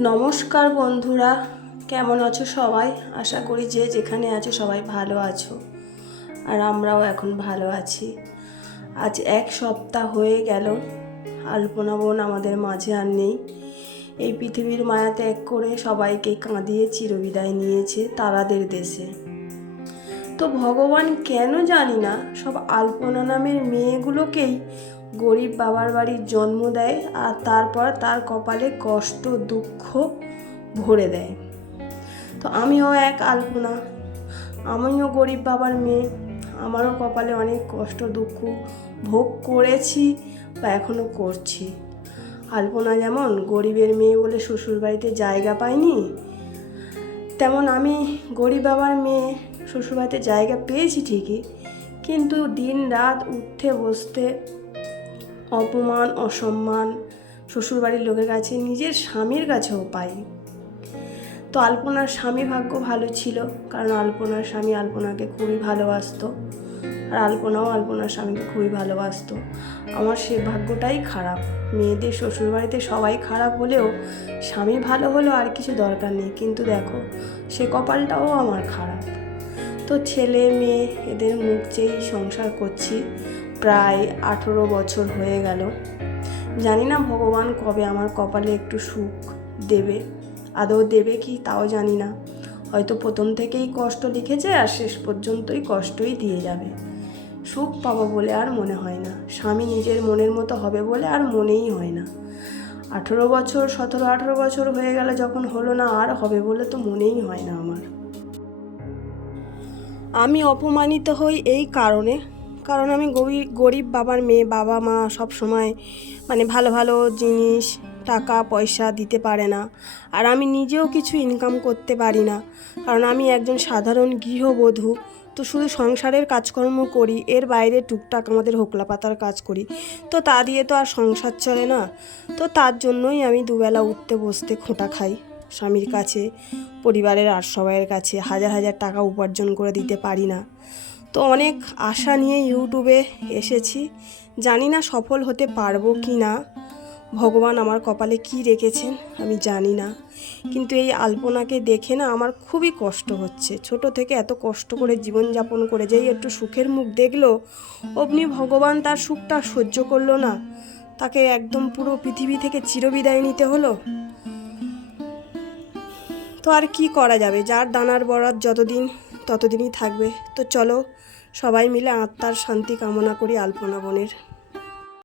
নমস্কার বন্ধুরা, কেমন আছো সবাই? আশা করি যে যেখানে আছো সবাই ভালো আছো, আর আমরাও এখন ভালো আছি। আজ এক সপ্তাহ হয়ে গেল, আলপনা বোন আমাদের মাঝে আর নেই। এই পৃথিবীর মায়া ত্যাগ করে সবাইকে কাঁদিয়ে চিরবিদায় নিয়েছে তারাদের দেশে। তো ভগবান কেন জানি না, সব আলপনা নামের মেয়েগুলোকেই গরিব বাবার বাড়ির জন্ম দেয় আর তারপর তার কপালে কষ্ট, দুঃখ ভরে দেয়। তো আমিও এক আলপনা, আমিও গরিব বাবার মেয়ে, আমারও কপালে অনেক কষ্ট, দুঃখ ভোগ করেছি বা এখনও করছি। আলপনা যেমন গরিবের মেয়ে বলে শ্বশুরবাড়িতে জায়গা পায়নি, তেমন আমি গরিব বাবার মেয়ে শ্বশুরবাড়িতে জায়গা পেয়েছি ঠিকই, কিন্তু দিন রাত উঠতে বসতে অপমান, অসম্মান শ্বশুরবাড়ির লোকের কাছে, নিজের স্বামীর কাছেও পাই। তো আলপনার স্বামী ভাগ্য ভালো ছিল, কারণ আলপনার স্বামী আলপনাকে খুবই ভালোবাসতো, আর আলপনাও আলপনার স্বামীকে খুবই ভালোবাসতো। আমার সে ভাগ্যটাই খারাপ। মেয়েদের শ্বশুরবাড়িতে সবাই খারাপ হলেও স্বামী ভালো হলেও আর কিছু দরকার নেই, কিন্তু দেখো, সে কপালটাও আমার খারাপ। তো ছেলে, মেয়ে, এদের মুখ চেয়েই সংসার করছি, প্রায় আঠেরো বছর হয়ে গেল। জানি না ভগবান কবে আমার কপালে একটু সুখ দেবে, আদৌ দেবে কি তাও জানি না। হয়তো প্রথম থেকেই কষ্ট লিখেছে আর শেষ পর্যন্তই কষ্টই দিয়ে যাবে। সুখ পাবো বলে আর মনে হয় না। স্বামী নিজের মনের মতো হবে বলে আর মনেই হয় না। আঠেরো বছর, সতেরো, আঠেরো বছর হয়ে গেলে, যখন হলো না আর হবে বলে তো মনেই হয় না আমার। আমি অপমানিত হই এই কারণে। কারণ আমি গরিব গরিব বাবার মেয়ে, বাবা মা সব সময় মানে ভালো ভালো জিনিস, টাকা, পয়সা দিতে পারে না। আর আমি নিজেও কিছু ইনকাম করতে পারি না। কারণ আমি একজন সাধারণ গৃহবধূ, তো শুধু সংসারের কাজকর্ম করি, এর বাইরে টুকটাক আমাদের হোকলা পাতার কাজ করি। তো তা দিয়ে তো আর সংসার চলে না। তো তার জন্যই আমি দুবেলা উঠতে বসতে খোঁটা খাই। স্বামীর কাছে, পরিবারের আর সবাইয়ের কাছে হাজার হাজার টাকা উপার্জন করে দিতে পারি না। তো অনেক আশা নিয়ে ইউটিউবে এসেছি। জানি না সফল হতে পারব কি না। ভগবান আমার কপালে কি রেখেছেন আমি জানি না। কিন্তু এই আলপনাকে দেখে না আমার খুবই কষ্ট হচ্ছে। ছোট থেকে এত কষ্ট করে জীবনযাপন করে যেই একটু সুখের মুখ দেখল, অমনি ভগবান তার সুখটা সহ্য করল না। তাকে একদম পুরো পৃথিবী থেকে চিরবিদায় নিতে হলো। তো আর কি করা যাবে? যার দানার বরাদ যতদিন, ততদিনই থাকবে। তো চলো সবাই মিলে আত্মার শান্তি কামনা করি আলপনা বনের।